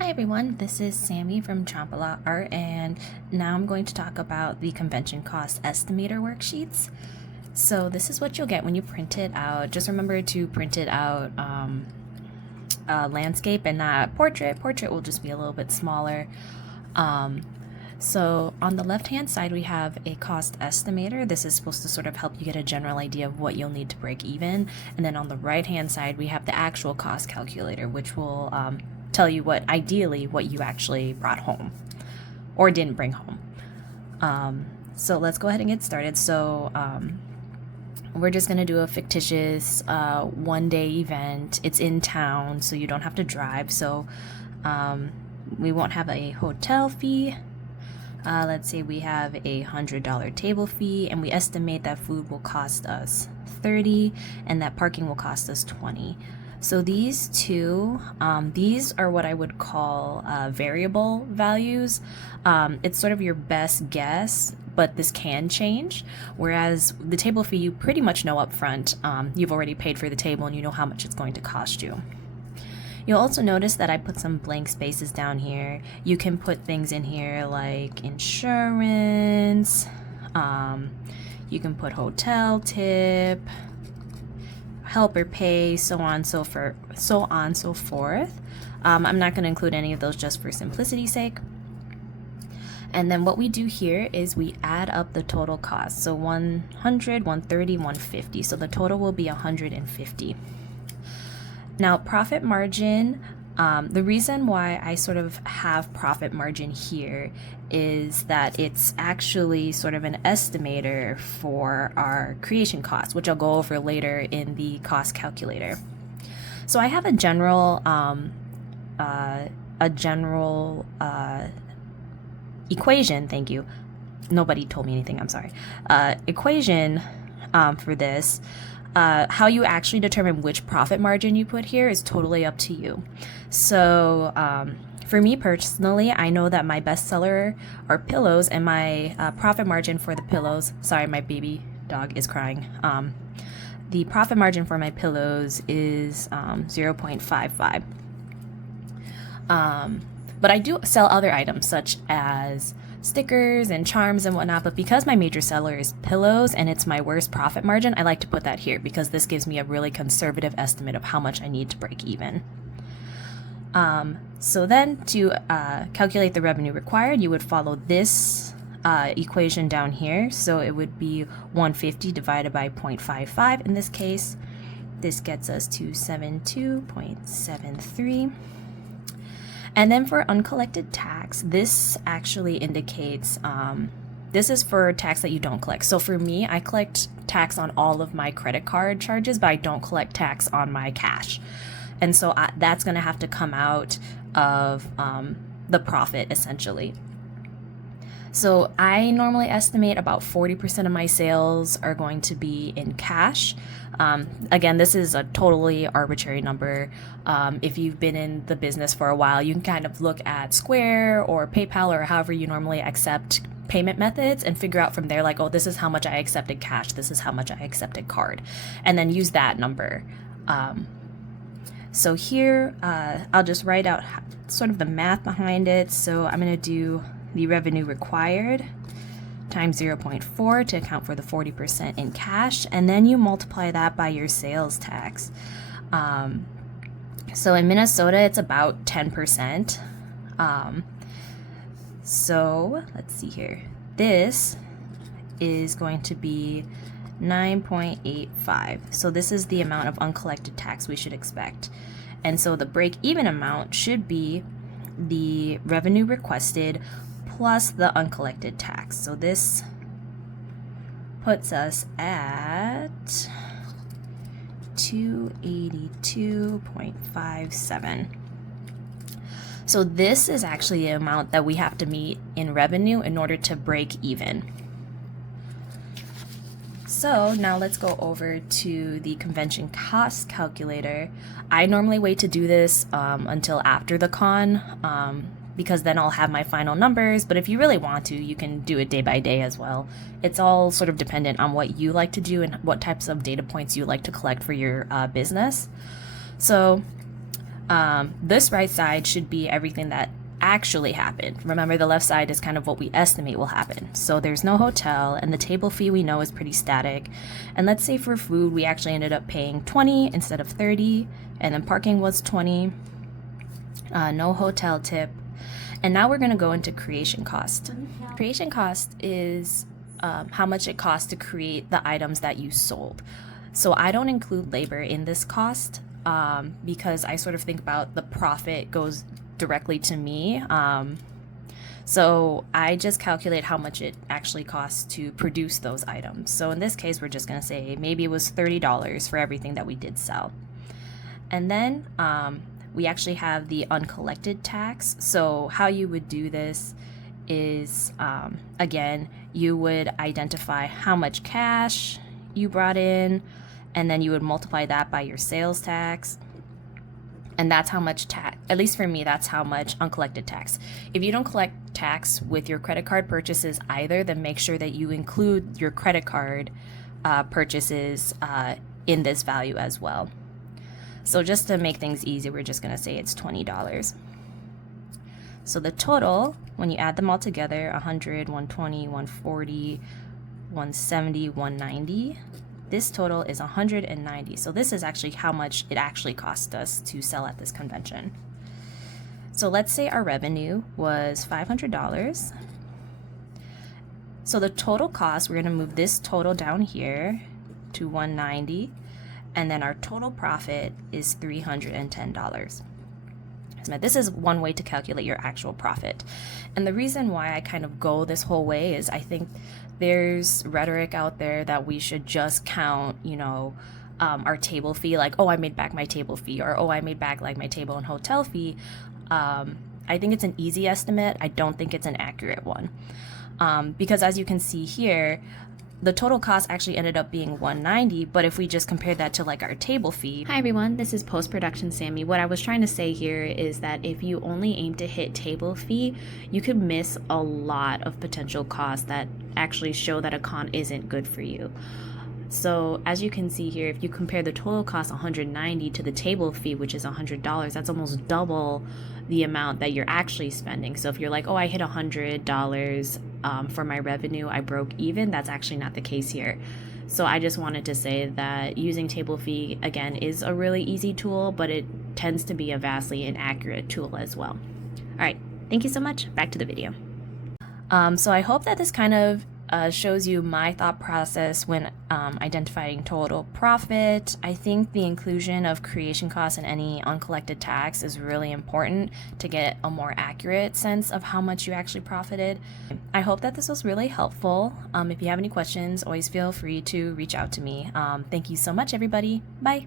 Hi everyone, this is Sammy from Chompalot Art, and now I'm going to talk about the convention cost estimator worksheets. So this is what you'll get when you print it out. Just remember to print it out landscape and not portrait. Portrait will just be a little bit smaller. So on the left hand side we have a cost estimator. This is supposed to sort of help you get a general idea of what you'll need to break even. And then on the right hand side we have the actual cost calculator, which will tell you what you actually brought home or didn't bring home. So let's go ahead and get started. So we're just going to do a fictitious one-day event. It's in town, so you don't have to drive. So we won't have a hotel fee. Let's say we have a $100 table fee, and we estimate that food will cost us $30 and that parking will cost us $20. So these two, these are what I would call variable values. It's sort of your best guess, but this can change. Whereas the table fee, you pretty much know up front. You've already paid for the table and you know how much it's going to cost you. You'll also notice that I put some blank spaces down here. You can put things in here like insurance, you can put hotel tip, helper pay, so on so forth. I'm not going to include any of those just for simplicity's sake. And then what we do here is we add up the total cost. So 100, 130, 150. So the total will be 150. Now, profit margin, the reason why I sort of have profit margin here is that it's actually sort of an estimator for our creation costs, which I'll go over later in the cost calculator. So I have a general equation, thank you. Nobody told me anything, I'm sorry. Equation for this. How you actually determine which profit margin you put here is totally up to you. So for me personally, I know that my best seller are pillows, and my profit margin for the pillows, sorry, my baby dog is crying. The profit margin for my pillows is 0.55. But I do sell other items such as stickers and charms and whatnot, but because my major seller is pillows and it's my worst profit margin, I like to put that here because this gives me a really conservative estimate of how much I need to break even. So then to calculate the revenue required, you would follow this equation down here. So it would be 150 divided by 0.55 in this case. This gets us to 72.73. And then for uncollected tax, this actually indicates, this is for tax that you don't collect. So for me, I collect tax on all of my credit card charges, but I don't collect tax on my cash. And so that's going to have to come out of the profit, essentially. So I normally estimate about 40% of my sales are going to be in cash. Again, this is a totally arbitrary number. If you've been in the business for a while, you can kind of look at Square or PayPal or however you normally accept payment methods and figure out from there, like, oh, this is how much I accepted cash, this is how much I accepted card, and then use that number. So here, I'll just write out sort of the math behind it. So I'm going to do the revenue required times 0.4 to account for the 40% in cash, and then you multiply that by your sales tax. So in Minnesota, it's about 10%. So let's see here. This is going to be 9.85. So this is the amount of uncollected tax we should expect. And so the break-even amount should be the revenue requested plus the uncollected tax. So this puts us at 282.57. So this is actually the amount that we have to meet in revenue in order to break even. So now let's go over to the convention cost calculator. I normally wait to do this until after the con, because then I'll have my final numbers, but if you really want to, you can do it day by day as well. It's all sort of dependent on what you like to do and what types of data points you like to collect for your business. So This right side should be everything that actually happened. Remember, the left side is kind of what we estimate will happen. So there's no hotel, and the table fee we know is pretty static. And let's say for food, we actually ended up paying 20 instead of 30, and then parking was 20. No hotel tip. And now we're going to go into creation cost. Creation cost is how much it costs to create the items that you sold. So I don't include labor in this cost because I sort of think about the profit goes directly to me. So I just calculate how much it actually costs to produce those items. So in this case, we're just going to say maybe it was $30 for everything that we did sell. And then we actually have the uncollected tax. So how you would do this is, again, you would identify how much cash you brought in, and then you would multiply that by your sales tax. And that's how much tax, at least for me, that's how much uncollected tax. If you don't collect tax with your credit card purchases either, then make sure that you include your credit card purchases in this value as well. So just to make things easy, we're just gonna say it's $20. So the total, when you add them all together, 100, 120, 140, 170, 190, this total is 190. So this is actually how much it actually cost us to sell at this convention. So let's say our revenue was $500. So the total cost, we're gonna move this total down here to 190, and then our total profit is $310. This is one way to calculate your actual profit. And the reason why I kind of go this whole way is I think there's rhetoric out there that we should just count, our table fee, like, oh, I made back my table fee, or oh, I made back like my table and hotel fee. I think it's an easy estimate. I don't think it's an accurate one. Because as you can see here, the total cost actually ended up being $190, but if we just compare that to like our table fee. Hi everyone, this is post-production Sammy. What I was trying to say here is that if you only aim to hit table fee, you could miss a lot of potential costs that actually show that a con isn't good for you. So as you can see here, if you compare the total cost 190 to the table fee, which is $100, that's almost double the amount that you're actually spending. So if you're like, oh, I hit $100 for my revenue, I broke even, that's actually not the case here. So I just wanted to say that using table fee, again, is a really easy tool, but it tends to be a vastly inaccurate tool as well. All right, thank you so much. Back to the video. So I hope that this kind of shows you my thought process when identifying total profit. I think the inclusion of creation costs and any uncollected tax is really important to get a more accurate sense of how much you actually profited. I hope that this was really helpful. If you have any questions, always feel free to reach out to me. Thank you so much, everybody. Bye.